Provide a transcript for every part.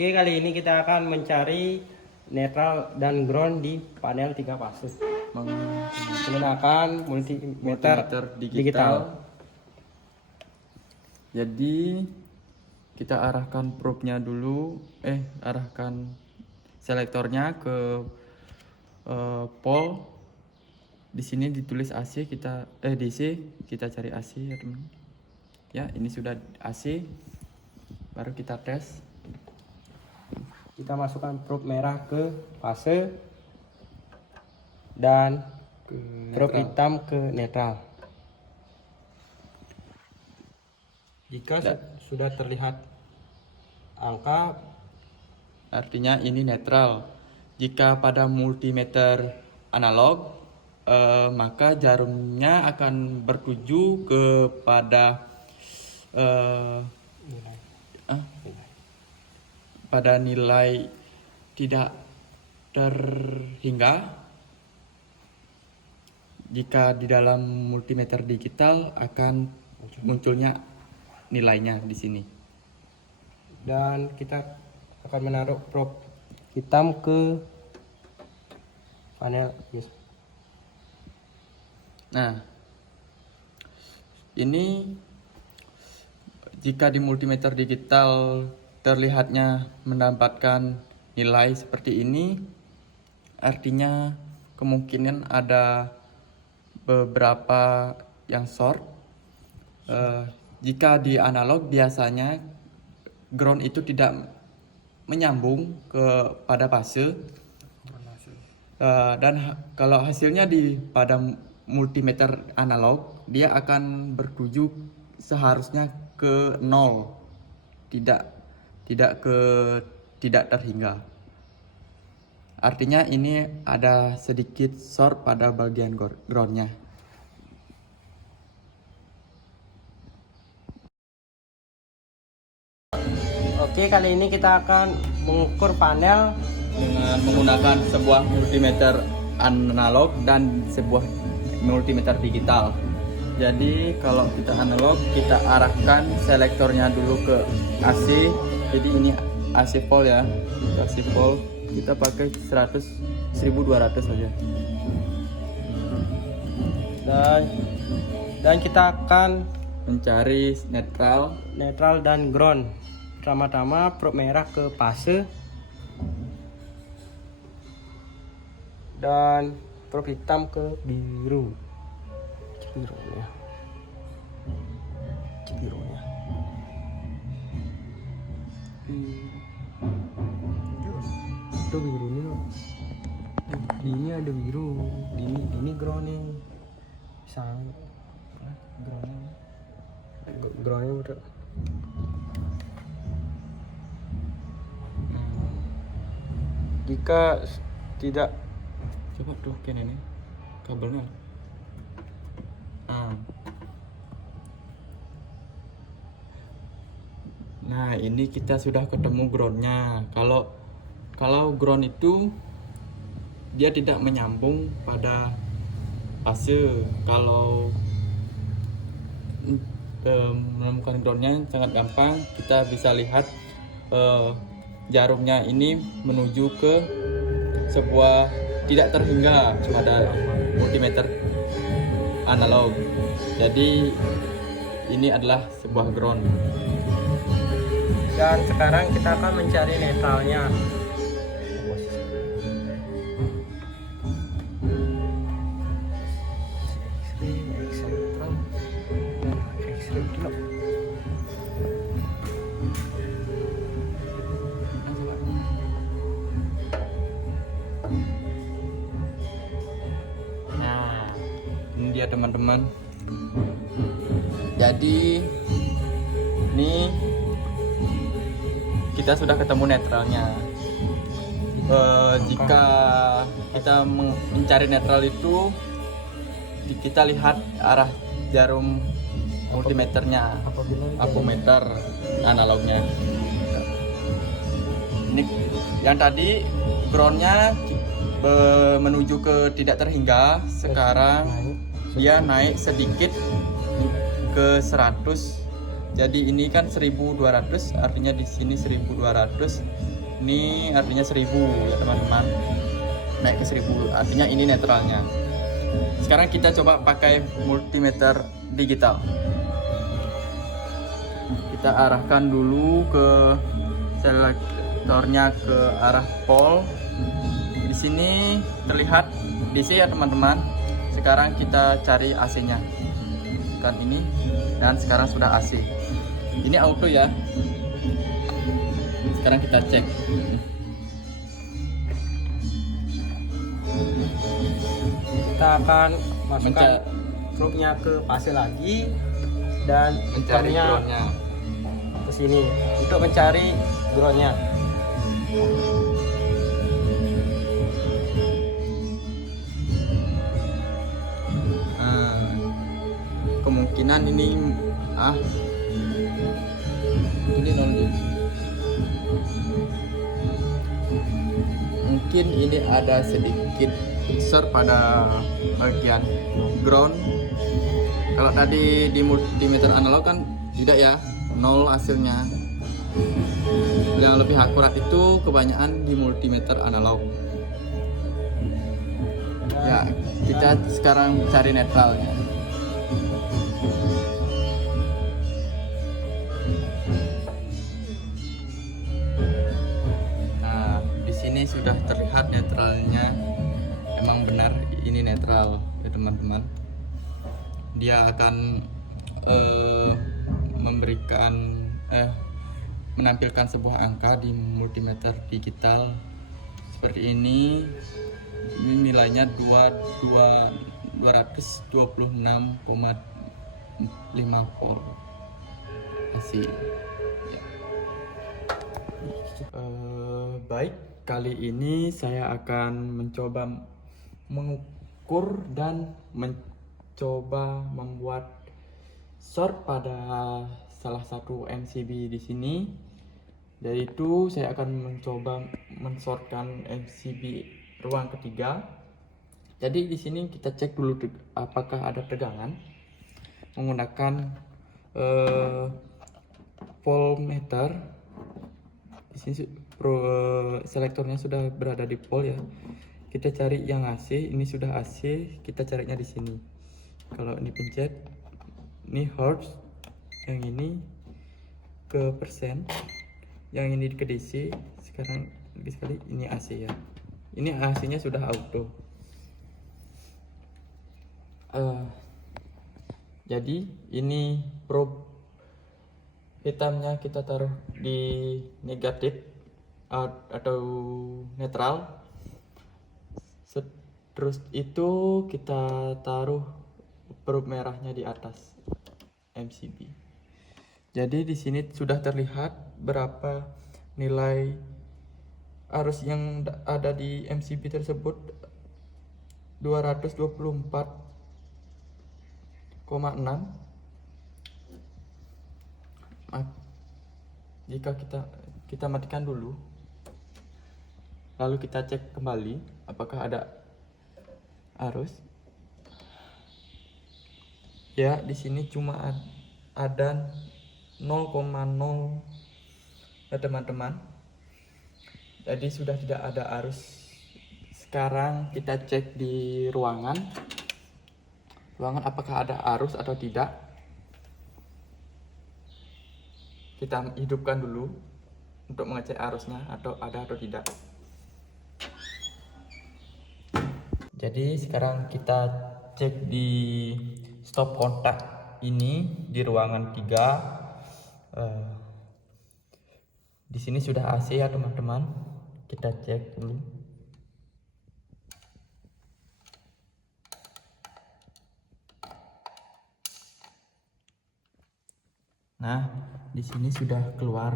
Oke, kali ini kita akan mencari netral dan ground di panel 3 fase menggunakan multimeter digital. Jadi kita arahkan probe-nya dulu, arahkan selektornya ke pol. Di sini ditulis AC, kita DC, kita cari AC ya teman. Ya, ini sudah AC. Baru kita tes. Kita masukkan probe merah ke fase dan probe hitam ke netral. Jika sudah terlihat angka, artinya ini netral. Jika pada multimeter analog, maka jarumnya akan bertuju kepada pada nilai tidak terhingga. Jika di dalam multimeter digital akan munculnya nilainya di sini. Dan kita akan menaruh probe hitam ke panel. Nah, ini jika di multimeter digital terlihatnya mendapatkan nilai seperti ini, artinya kemungkinan ada beberapa yang short. Jika di analog biasanya ground itu tidak menyambung pada fase, dan kalau hasilnya pada multimeter analog, dia akan bertuju seharusnya ke 0, tidak terhingga. Artinya ini ada sedikit short pada bagian groundnya. Oke, kali ini kita akan mengukur panel dengan menggunakan sebuah multimeter analog dan sebuah multimeter digital. Jadi kalau kita analog, kita arahkan selektornya dulu ke AC. Jadi ini AC pole ya, AC pole kita pakai 1200 saja. Dan kita akan Mencari netral dan ground. Pertama-tama probe merah ke fase dan probe hitam ke biru. Birunya. Itu birunya. Ini ada biru. Ini ground nih. Sama. Groundnya udah. Jika tidak, coba tuh kan ini kabelnya. Nah, ini kita sudah ketemu groundnya. Kalau ground itu dia tidak menyambung pada fase. Kalau menemukan groundnya sangat gampang. Kita bisa lihat jarumnya ini menuju ke sebuah tidak terhingga pada multimeter analog. Jadi ini adalah sebuah ground. Dan sekarang kita akan mencari netralnya. Nah, ini dia teman-teman. Jadi ini kita sudah ketemu netralnya. Jika kita mencari netral itu, kita lihat arah jarum multimeternya, apometer analognya. Ini yang tadi groundnya menuju ke tidak terhingga, sekarang dia naik sedikit ke 100. Jadi ini kan 1200, artinya di sini 1200. Ini artinya 1000 ya teman-teman. Naik ke 1000 artinya ini netralnya. Sekarang kita coba pakai multimeter digital. Kita arahkan dulu ke selektornya ke arah pol. Di sini terlihat DC ya teman-teman. Sekarang kita cari AC-nya. Kan ini, dan sekarang sudah AC. Ini auto ya. Sekarang kita cek. Kita akan masukkan probe-nya ke fase lagi dan Mencari mencari groundnya. ke sini untuk mencari groundnya. Kemungkinan ini ini nol. Mungkin ini ada sedikit short pada bagian ground. Kalau tadi di multimeter analog kan tidak ya, nol hasilnya. Yang lebih akurat itu kebanyakan di multimeter analog. Ya, kita sekarang cari netralnya. Nah, di sini sudah terlihat netralnya. Emang benar ini netral ya teman-teman. Dia akan menampilkan sebuah angka di multimeter digital seperti ini. Ini nilainya 226,5 volt AC. Ya. Baik, kali ini saya akan mencoba mengukur dan mencoba membuat short pada salah satu MCB di sini. Yaitu saya akan mencoba mensortkan MCB ruang ketiga. Jadi di sini kita cek dulu apakah ada tegangan menggunakan voltmeter. Di sini selektornya sudah berada di pol ya. Kita cari yang AC, ini sudah AC, kita carinya di sini. Kalau ini pencet, ini hertz, yang ini ke persen, yang ini ke DC. Sekarang lebih sekali ini AC ya. Ini AC-nya sudah auto. Jadi ini probe hitamnya kita taruh di negatif atau netral. Terus itu kita taruh probe merahnya di atas MCB. Jadi di sini sudah terlihat berapa nilai arus yang ada di MCB tersebut, 224,6. Jika kita matikan dulu, lalu kita cek kembali apakah ada arus. Ya, di sini cuma ada 0,0 ya teman-teman. Jadi sudah tidak ada arus. Sekarang kita cek di ruangan apakah ada arus atau tidak. Kita hidupkan dulu untuk mengecek arusnya atau ada atau tidak. Jadi sekarang kita cek di stop kontak ini di ruangan 3. Di sini sudah AC ya teman-teman. Kita cek dulu. Nah, di sini sudah keluar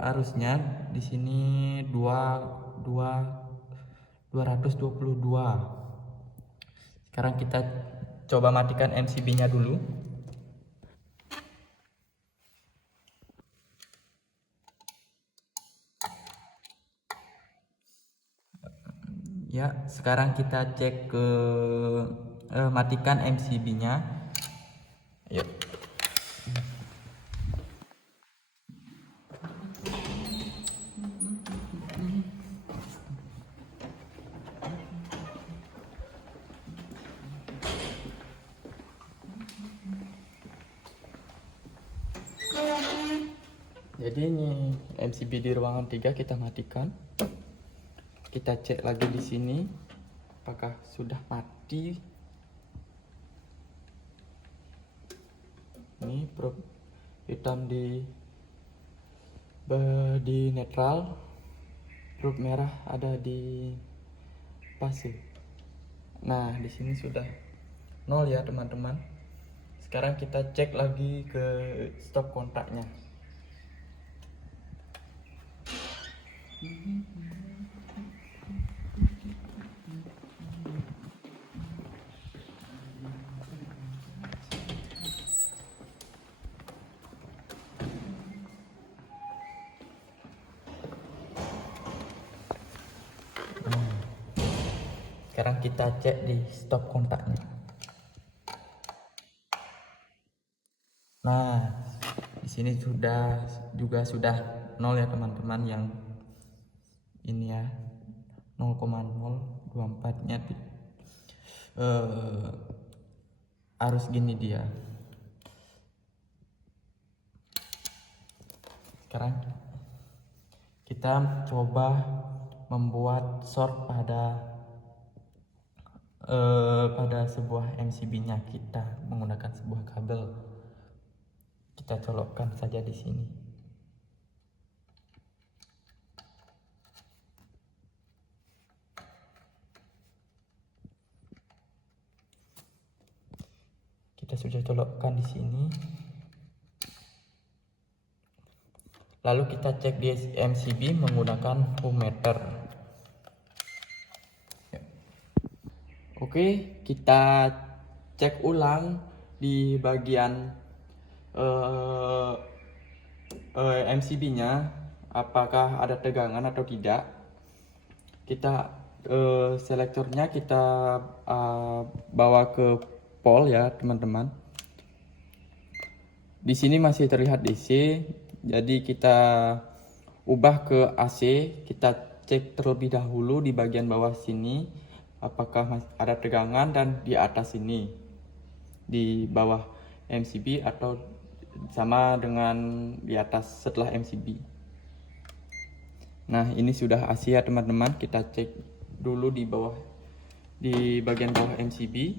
arusnya. Di sini 222. Sekarang kita coba matikan MCB-nya dulu. Ya, sekarang kita cek ke matikan MCB-nya. Yuk. Jadi ini MCB di ruangan 3 kita matikan. Kita cek lagi di sini apakah sudah mati. Ini probe hitam di netral, probe merah ada di fase. Nah, di sini sudah 0 ya teman-teman. Sekarang kita cek lagi ke stop kontaknya. Sekarang kita cek di stop kontaknya. Nah, di sini sudah 0 ya teman-teman, yang ini ya 0,024-nya arus gini dia. Sekarang kita coba membuat short pada sebuah MCB-nya. Kita menggunakan sebuah kabel. Kita colokkan saja di sini. Kita sudah colokkan di sini. Lalu kita cek di MCB menggunakan ohmmeter. Oke, kita cek ulang di bagian MCB-nya apakah ada tegangan atau tidak. Kita selektornya kita bawa ke pol ya teman-teman. Di sini masih terlihat DC, jadi kita ubah ke AC. Kita cek terlebih dahulu di bagian bawah sini apakah ada tegangan, dan di atas ini di bawah MCB atau sama dengan di atas setelah MCB. Nah, ini sudah AC ya teman-teman. Kita cek dulu di bawah, di bagian bawah MCB.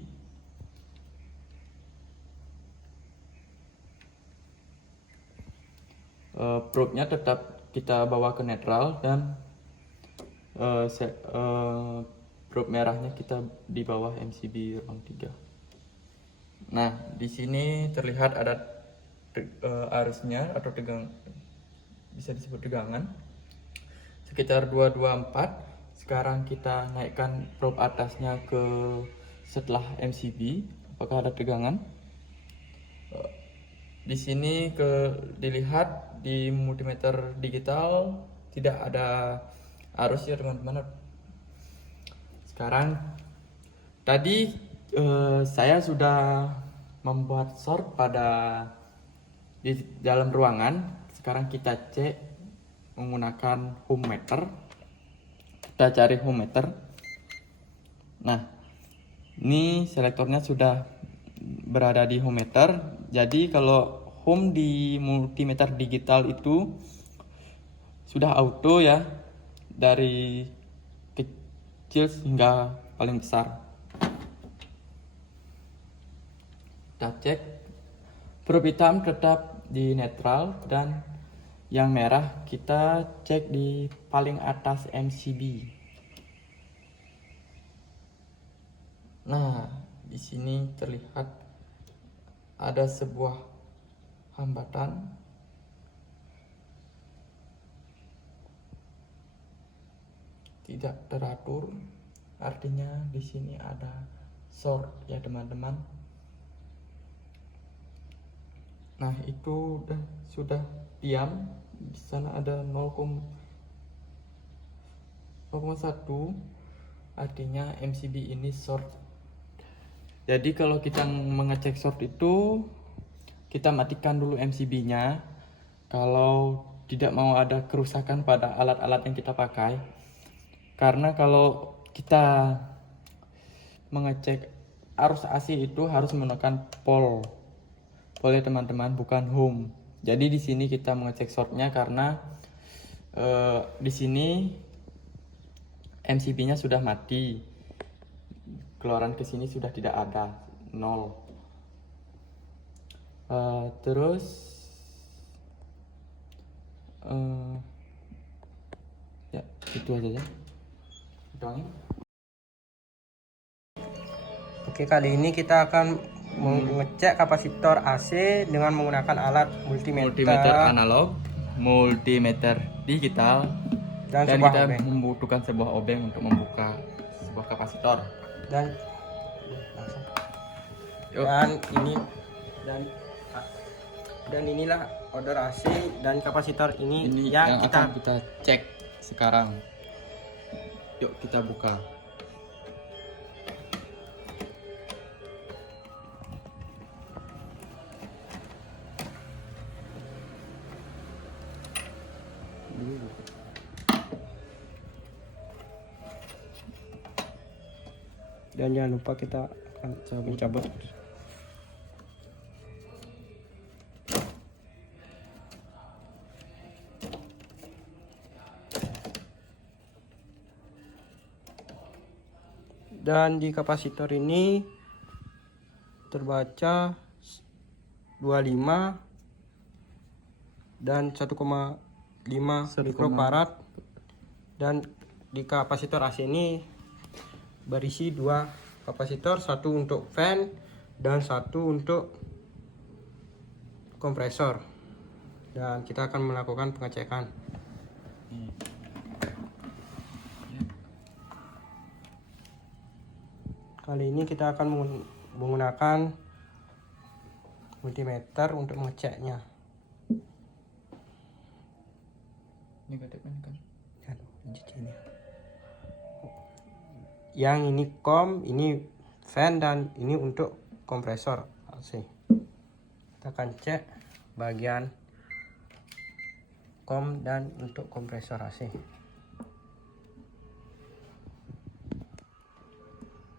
Probe-nya tetap kita bawa ke netral, dan probe merahnya kita di bawah MCB ruang 3. Nah, di sini terlihat ada arusnya atau bisa disebut tegangan sekitar 224. Sekarang kita naikkan probe atasnya ke setelah MCB, apakah ada tegangan. Di sini dilihat di multimeter digital tidak ada arus ya teman-teman. Sekarang tadi saya sudah membuat short di dalam ruangan. Sekarang kita cek menggunakan ohmmeter. Kita cari ohmmeter. Nah, ini selektornya sudah berada di ohmmeter. Jadi kalau ohm di multimeter digital itu sudah auto ya, dari kecil hingga paling besar. Kita cek probe hitam tetap di netral, dan yang merah kita cek di paling atas MCB. Nah, di sini terlihat ada sebuah hambatan. Tidak teratur, artinya di sini ada short ya teman-teman. Nah, itu sudah diam. Di sana ada 0,1, artinya MCB ini short. Jadi kalau kita mengecek short itu, kita matikan dulu MCB-nya kalau tidak mau ada kerusakan pada alat-alat yang kita pakai. Karena kalau kita mengecek arus AC itu harus menggunakan pol ya teman-teman, bukan ohm. Jadi di sini kita mengecek shortnya karena di sini MCB-nya sudah mati, keluaran ke sini sudah tidak ada, 0. Terus ya itu aja ya. Doang. Oke, kali ini kita akan mengecek kapasitor AC dengan menggunakan alat Multimeter analog, multimeter digital, dan sebuah kita obeng. membutuhkan sebuah obeng untuk membuka sebuah kapasitor. Dan Yuk. dan inilah order AC dan kapasitor ini yang yang akan kita cek sekarang. Yuk kita buka. Dan jangan lupa kita akan mencabut. Dan di kapasitor ini terbaca 25 dan 1,5 mikrofarad, dan di kapasitor AC ini berisi 2 kapasitor, satu untuk fan dan satu untuk kompresor. Dan kita akan melakukan pengecekan. Kali ini kita akan menggunakan multimeter untuk mengeceknya. Ini kan? Yang ini kom, ini fan, dan ini untuk kompresor AC. Kita akan cek bagian kom dan untuk kompresor AC.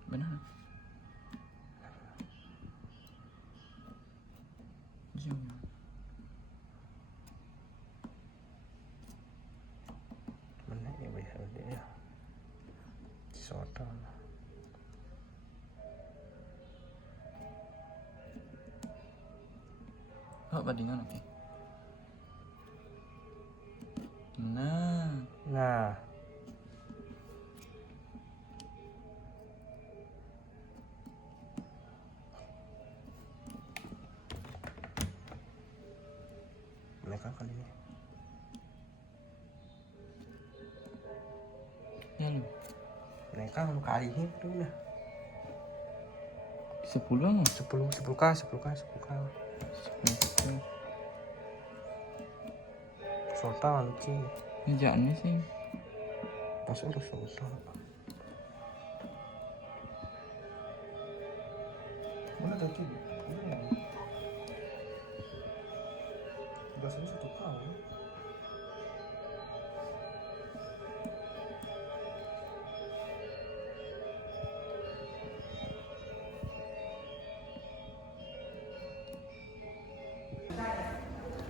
Benar. Mana ya bisa dia? Soto. Oh, bandingan oke. Nah, mereka kali ini. Mereka kali ini udah 10k. Sota lucu. ini jangan sih. Pas urus sota. Mana lucu? Biasanya 1k.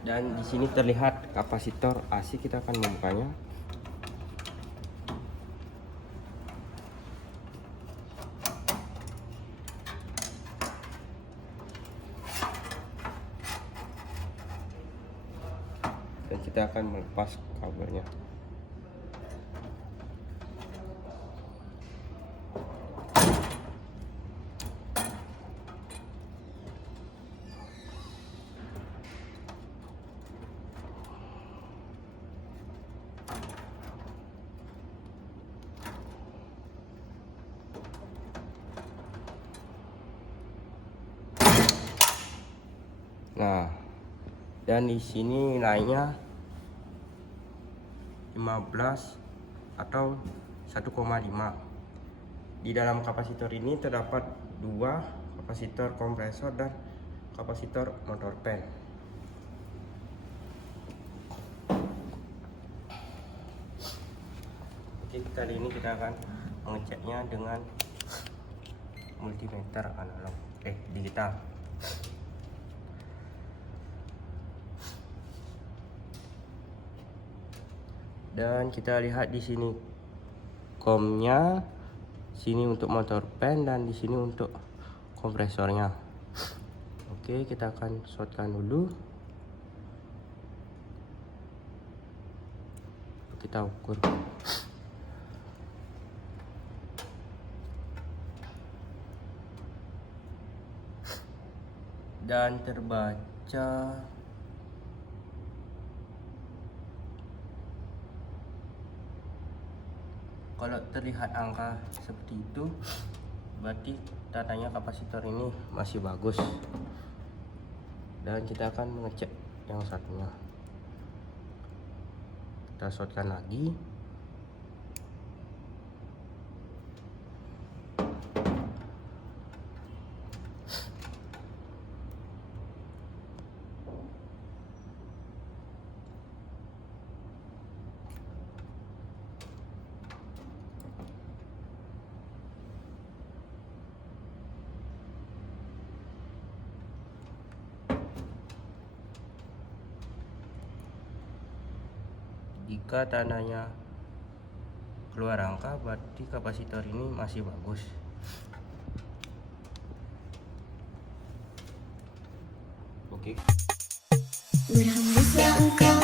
Dan di sini terlihat kapasitor AC, kita akan membukanya. Dan kita akan melepas kabelnya. Nah, dan di sini nilainya 15 atau 1,5. Di dalam kapasitor ini terdapat 2 kapasitor kompresor dan kapasitor motor pen. Oke, kali ini kita akan mengeceknya dengan multimeter analog digital. Dan kita lihat di sini komnya, sini untuk motor fan dan di sini untuk kompresornya. Oke, kita akan shortkan dulu. Kita ukur. Dan terbaca kalau terlihat angka seperti itu, berarti tandanya kapasitor ini masih bagus. Dan kita akan mengecek yang satunya. Kita shortkan lagi. Jika tandanya keluar angka, berarti kapasitor ini masih bagus. Oke. Berhembuslah engkau